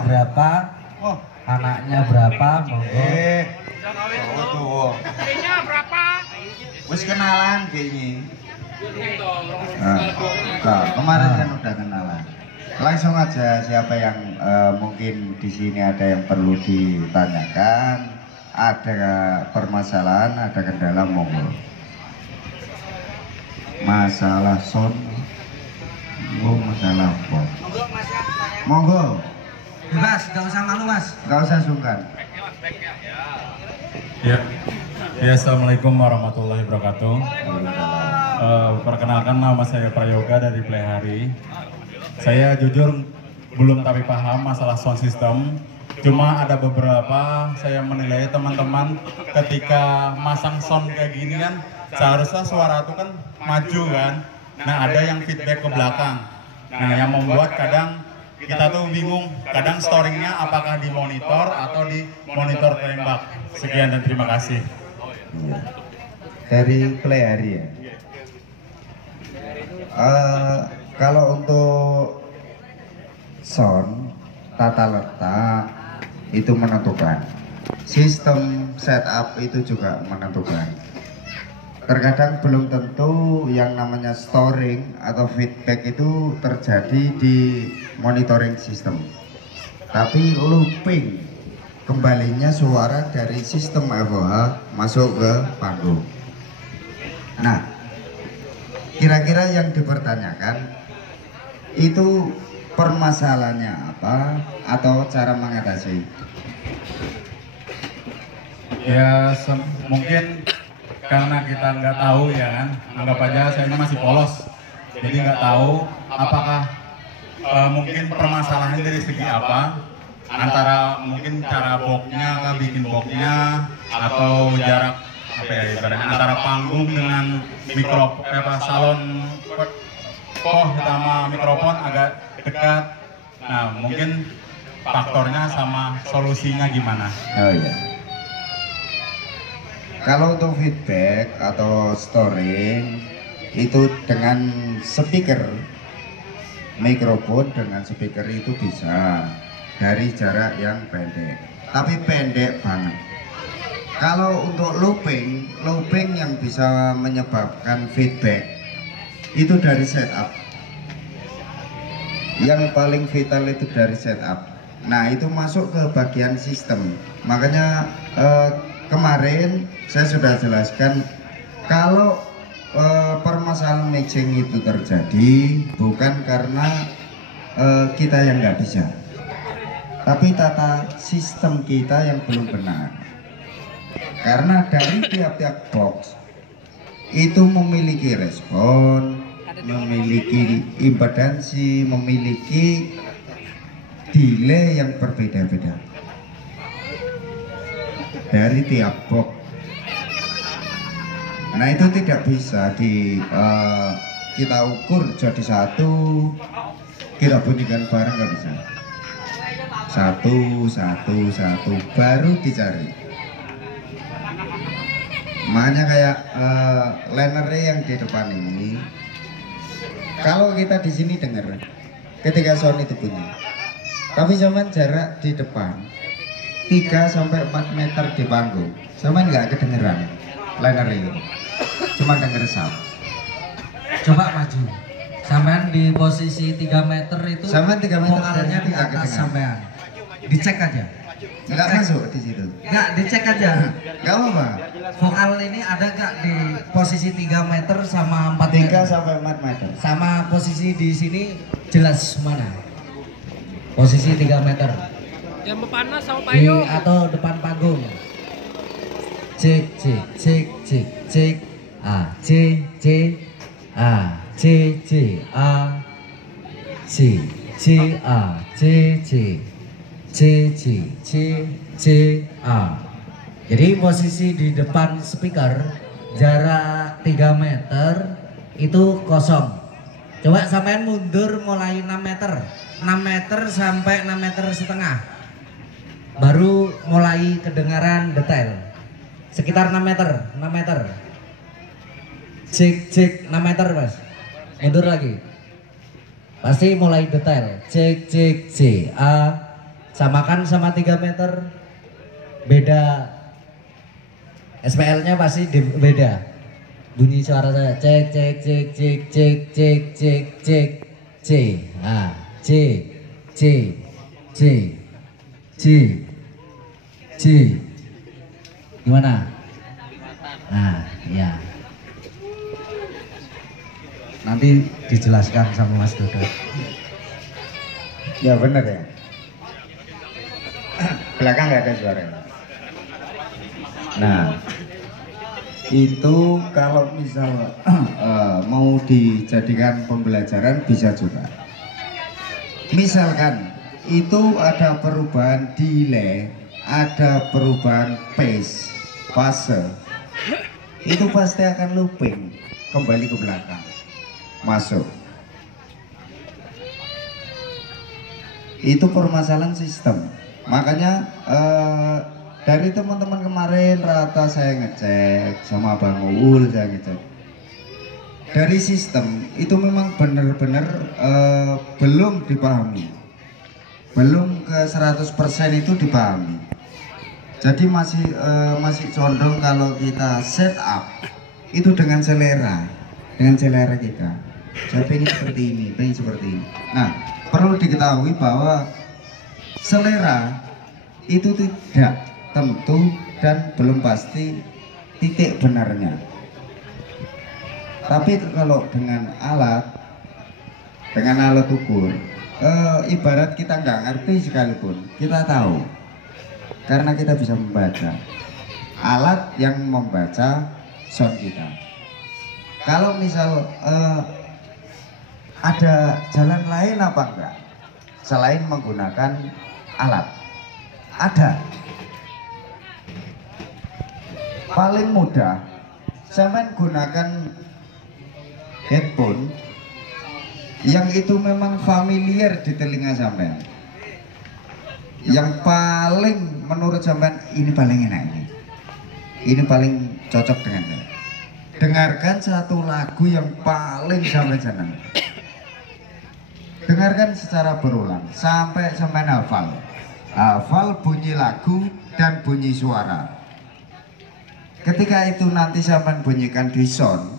berapa? Oh. Anaknya berapa? Monggo. Ini berapa? Wis kenalan kayaknya. Kemarin kan udah kenalan. Langsung aja siapa yang mungkin di sini ada yang perlu ditanyakan, ada permasalahan, ada kendala, monggo. Masalah son, masalah apa? Monggo. Bebas, gak usah malu mas. Gak usah sungkan. Ya, assalamualaikum warahmatullahi wabarakatuh. Perkenalkan nama saya Prayoga dari Plehari. Saya jujur belum tapi paham masalah sound system. Cuma ada beberapa saya menilai teman-teman ketika masang sound kayak gini kan seharusnya suara itu kan maju kan. Nah ada yang feedback ke belakang. Nah yang membuat kadang kita tuh bingung, kadang storingnya apakah di monitor atau di monitor tembak. Sekian dan terima kasih. Iya. Dari Plehari ya. Kalau untuk sound, tata letak itu menentukan. Sistem setup itu juga menentukan. Terkadang belum tentu yang namanya storing atau feedback itu terjadi di monitoring system, tapi looping kembalinya suara dari sistem FOH masuk ke panggung. Nah, kira-kira yang dipertanyakan itu permasalahannya apa atau cara mengatasi? Ya mungkin karena kita nggak tahu ya kan, anggap aja saya ini masih polos, jadi nggak tahu apakah mungkin permasalahannya dari segi apa, antara mungkin cara boxnya, nggak bikin boxnya, atau jarak apa ya ibaratnya antara panggung dengan salon sama mikrofon agak dekat. Nah mungkin faktornya sama solusinya gimana? Oh iya. Kalau untuk feedback atau storing itu dengan speaker, mikrofon dengan speaker itu bisa dari jarak yang pendek, tapi pendek banget. Kalau untuk looping yang bisa menyebabkan feedback itu dari setup. Yang paling vital itu dari setup. Nah itu masuk ke bagian sistem. Makanya kemarin saya sudah jelaskan kalau permasalahan mixing itu terjadi bukan karena kita yang nggak bisa, tapi tata sistem kita yang belum benar. Karena dari tiap-tiap box itu memiliki respon, memiliki impedansi, memiliki delay yang berbeda-beda dari tiap box. Nah itu tidak bisa kita ukur jadi satu, kita bunyikan bareng, nggak bisa. Satu baru dicari. Makanya kayak liner yang di depan ini, kalau kita di sini dengar ketika sound itu bunyi, tapi zaman jarak di depan 3-4 meter di panggung, zaman nggak kedengeran liner ini, cuma denger sound. Coba maju. Sampean di posisi 3 meter itu. Sampean 3 meter vokalnya di atas sampean. Dicek aja. Nggak masuk di situ. Nggak, dicek aja. Nggak apa-apa. Vokal ini ada nggak di posisi 3 meter sama 4 meter? 3-4 meter. Sama posisi di sini jelas mana? Posisi 3 meter. Yang panas sama payung. Atau depan panggung. Cek cek cek cek cek. A C C A C C A C C A C C C C C C A. Jadi posisi di depan speaker jarak 3 meter itu kosong. Coba sampean mundur mulai 6 meter 6 meter sampai 6 meter setengah, baru mulai kedengaran detail. Sekitar 6 meter cek cek 6 meter mas, mundur lagi pasti mulai detail. Cek cek C A Samakan sama 3 meter. Beda. SPL-nya pasti beda. Bunyi suara saya. Cek cek cek cek cek cek cek cek C. Ah, C C C C C. Gimana? Nah, ya. Nanti dijelaskan sama Mas Dodo. Ya benar ya. Belakang nggak ada suara. Nah, itu kalau misal mau dijadikan pembelajaran bisa juga. Misalkan itu ada perubahan delay, ada perubahan pace, fase, itu pasti akan looping kembali ke belakang, masuk. Itu permasalahan sistem. Makanya dari teman-teman kemarin rata saya ngecek sama Bang Uul, saya ngecek dari sistem itu memang benar-benar belum dipahami, belum ke 100% itu dipahami. Jadi masih condong kalau kita set up itu dengan selera kita. Saya pengen seperti ini, pengen seperti ini. Nah, perlu diketahui bahwa selera itu tidak tentu dan belum pasti titik benarnya. Tapi kalau dengan alat ukur, ibarat kita nggak ngerti sekalipun, kita tahu karena kita bisa membaca. Alat yang membaca sound kita. Kalau misal ada jalan lain apa enggak selain menggunakan alat? Ada. Paling mudah sampai gunakan headphone yang itu memang familiar di telinga sampean, yang paling menurut sampean ini paling enak, ini paling cocok dengan saya. Dengarkan satu lagu yang paling sampean senang, dengarkan secara berulang sampai sampean hafal bunyi lagu dan bunyi suara. Ketika itu nanti sampean bunyikan di sound,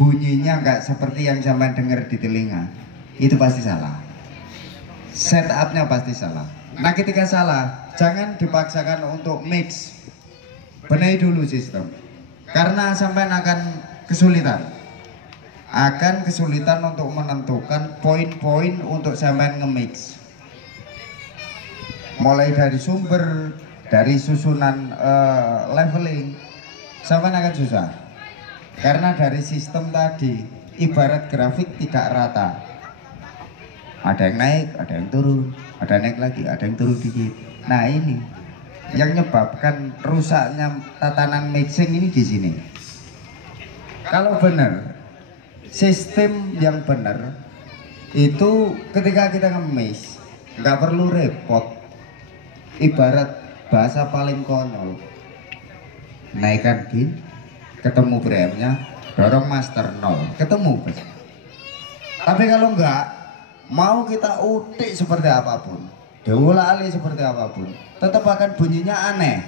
bunyinya nggak seperti yang sampean dengar di telinga, itu pasti salah. Setupnya pasti salah. Nah, ketika salah, jangan dipaksakan untuk mix. Benahi dulu sistem, karena sampean akan kesulitan untuk menentukan poin-poin untuk sampean nge-mix. Mulai dari sumber, dari susunan leveling, sampean akan susah. Karena dari sistem tadi, ibarat grafik tidak rata. Ada yang naik, ada yang turun, ada naik lagi, ada yang turun dikit. Nah, ini yang menyebabkan rusaknya tatanan mixing ini di sini. Kalau benar, sistem yang benar itu ketika kita nge-mix nggak perlu repot. Ibarat bahasa paling konyol, naikkan gain, ketemu preamp-nya, dorong master 0, ketemu. Tapi kalau enggak, mau kita utik seperti apapun, diulang seperti apapun, tetap akan bunyinya aneh.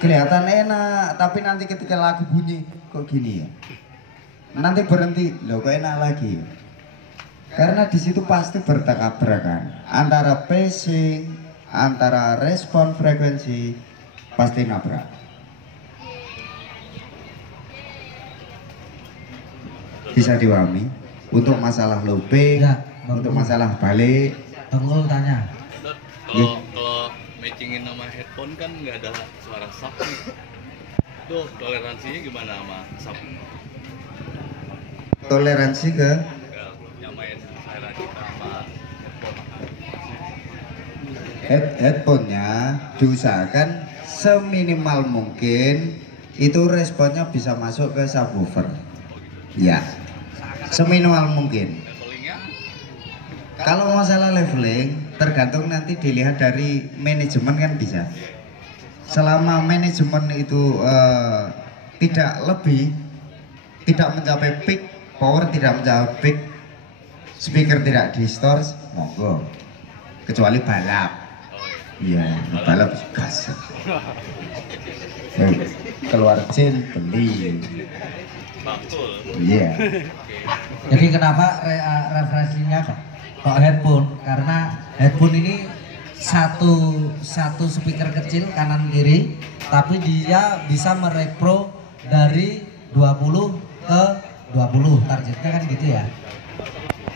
Kelihatan enak, tapi nanti ketika lagu bunyi kok gini ya, nanti berhenti, loh kok enak lagi. Karena di situ pasti bertabrakan antara pacing, antara respon frekuensi, pasti nabrak. Bisa dipahami untuk masalah looping, Ya, untuk masalah balik. Bang Ul tanya. Kalau matchingin sama headphone kan nggak ada suara sub nih. Tuh toleransinya gimana sama sub? Toleransi ke Nyamain selera kita sama headphone-nya diusahakan seminimal mungkin itu responnya bisa masuk ke subwoofer. Ya, seminimal mungkin. levelingnya. Kalau masalah leveling tergantung nanti dilihat dari manajemen kan bisa. Selama manajemen itu tidak mencapai peak, power tidak mencapai peak, speaker tidak distors, monggo. kecuali balap. Oh iya. Iya, balap gas. Keluar jin beli. Betul. Iya. Jadi kenapa referensinya kok headphone? Karena headphone ini satu speaker kecil kanan kiri, tapi dia bisa merepro dari 20 ke 20 targetnya kan gitu ya.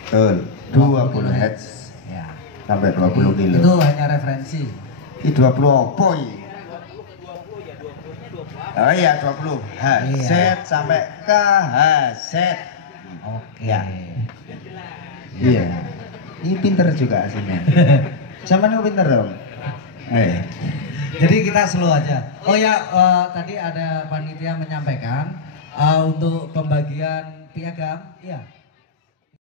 Betul. 20 Hz Ya. sampai 20 kilo. Itu hanya referensi. Ini 20 opo ini? Oh iya 20 HZ sampai ke HZ. Oke. Ya. Iya. Ini pinter juga aslinya. Sama nih pinter dong. Jadi kita slow aja. Oh ya, tadi ada panitia menyampaikan untuk pembagian piagam, ya.